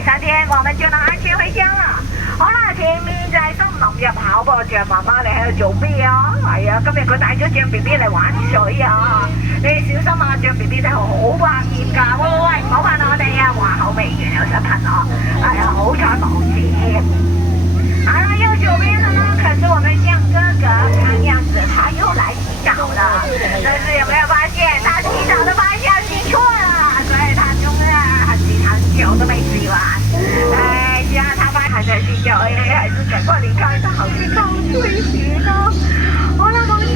3天，我們就能安全回家啦。好啦，前面就係森林入口噃，象媽媽你喺度做咩啊？係啊，今日佢帶咗象 B B 嚟玩水啊！你小心啊，象 B B 真係好百厭㗎。喂，唔好煩我哋啊！話口未完有想噴我，哎呀，好彩冇事。好了，右手邊的呢，可是我們象哥哥，看樣子他又來洗澡了。但是有沒有發現他洗澡的方向洗錯了？所以他中洗很久都沒洗完。哎，既然他發現還在洗腳，還是趕快離開，他好去裝水洗呢。好啦，冇事。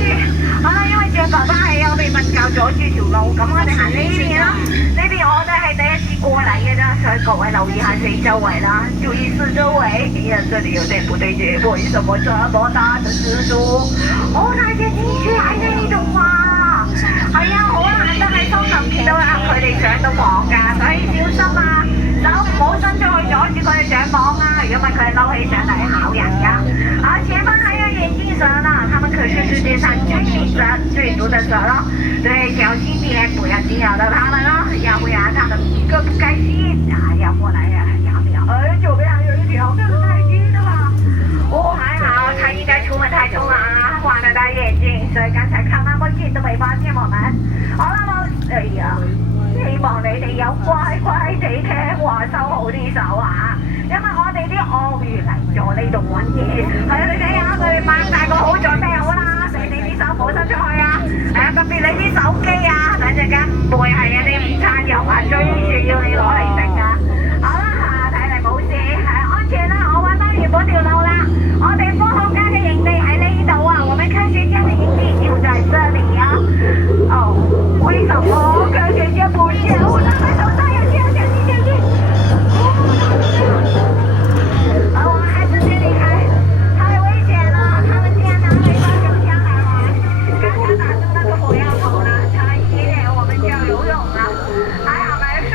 好啦，因為象爸爸係有被瞓覺阻住條路，咁我哋行呢邊啦。呢邊我哋係第一次過嚟嘅啫，所以各位留意下四周圍啦，注意四周圍。這裡有點不對勁，為什麼這麼大的蜘蛛？好大隻蜘蛛喺呢度啊！係啊，好難得喺森林見到啊，佢哋上到網㗎，所以小心啊！手唔好伸出去阻住佢哋上網啊！如果唔係佢哋嬲起上嚟咬人㗎。而前方還有眼鏡蛇呢，它們可是世界上最毒的蛇咯。對，小心點，不要驚擾到它們咯，要不然它們一個不開心啊，要過來呀咬你啊！哎，左邊還有一條，這是太近了吧？哦，還好，它應該出門太匆忙啊，換了戴眼鏡，所以剛才看那麼近都沒發現我們。好啦，冇，哎呀，希望你哋有乖乖地聽話，收好啲手啊！因為我哋啲鱷魚嚟咗呢度揾嘢，係啊，你睇下佢哋擘大個好在咩好啦？你啲手唔好伸出去啊！係啊，特別你啲手機啊，等陣間唔會係啊啲午餐肉啊，追住要你攞嚟食啊！好啦，睇嚟冇事，係安全啦，我揾翻原本條路啦。我哋科學家嘅營地喺呢度啊，我們科學家嘅營地就在這裡啊。哦，為什麼科學家不見我的手上有這樣小心小心？我還是先離開，太危險了，他們竟然拿了一把手槍來玩。剛剛打中那個火藥頭了，差一點我們就要游泳了，還好沒事。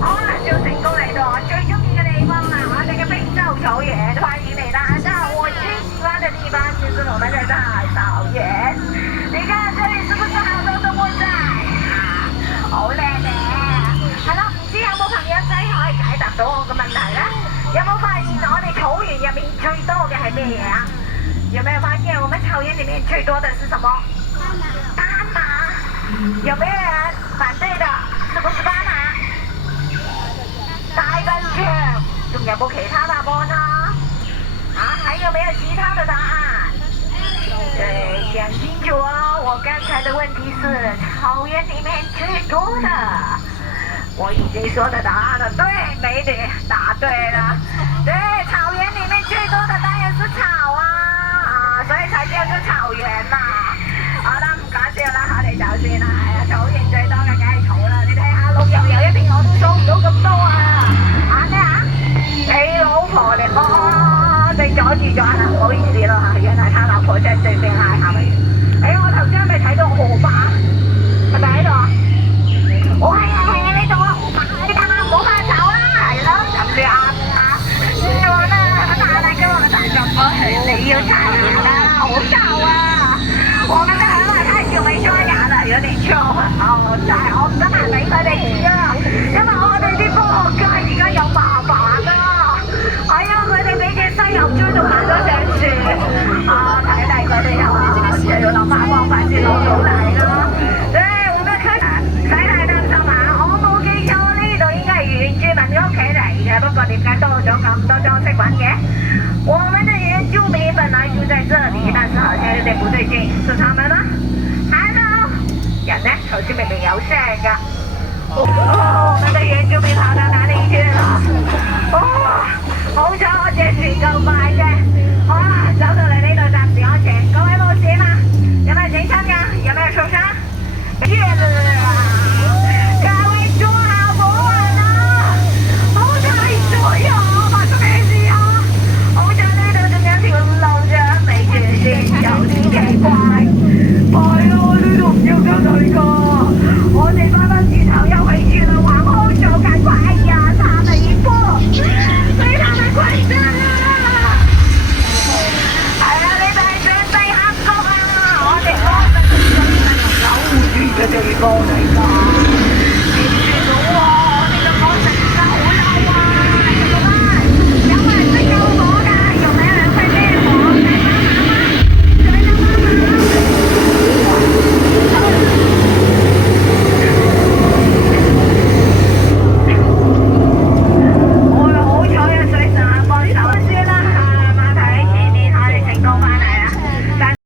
好啦，就成功嚟到我最中意嘅地方啦，我哋嘅非洲草原，歡迎你大家。我最喜歡的地方就是我們的大草原。你看這裡是不是好多動物仔啊？好靚嘅。係啦，唔知有冇朋友仔可以解答到我嘅問題咧？有冇發現我哋草原入面最多嘅係咩嘢啊？有沒有發現我們草原裡面最多的是什麼？斑馬。有沒有人反對的？是不是斑馬？大笨象。仲有冇其他答案呢？啊，還有沒有其他的答案？對，想清楚哦，我剛才的問題是草原裡面最多的。我已經說的答案了，對，美女答對了。對，草原裡面最多的當然是草啊，所以才叫做草原嘛。好啦，唔講笑啦，我哋就算啦，係啊，草原最多嘅梗係草啦。你睇下綠油油一片，我都數唔到咁多啊。啊咩啊？你老婆嚟哦，你阻住咗啦，唔好意思咯嚇，原來他老婆真係最厲害，係咪？哎，我頭先係咪睇到河馬？係咪喺度啊？我係呢度啊，你睇下唔好怕醜啦，係咯，咁就啱啦。我呢，大大跟我們大家伙你要刷牙啦，好臭啊！我們的河馬太久沒刷牙了，有點臭啊！但係我唔得閒理佢哋啊，因為我哋啲科學家而家有麻煩啊！係啊，佢哋俾隻犀牛追到行咗上樹，睇嚟佢哋又要諗下方法先落到嚟咯。不過點解多咗咁多裝飾品嘅？我們的原住民本來就在這裡，但是好像有點不對勁，是他們嗎 ？Hello， 人呢？頭先明明有聲㗎。我們的原住民跑到哪裡去了？好彩我隻船夠快啫。好啦，走到嚟呢度暫時安全。各位冇事嘛？有冇人整親㗎？有冇人受傷？我哋翻返轉頭又回去了，往後走，趕快！哎呀，差了一步，非常的快樂啊！係啊，你哋準備合作啊！我哋幫緊你守護住嘅地方嚟㗎。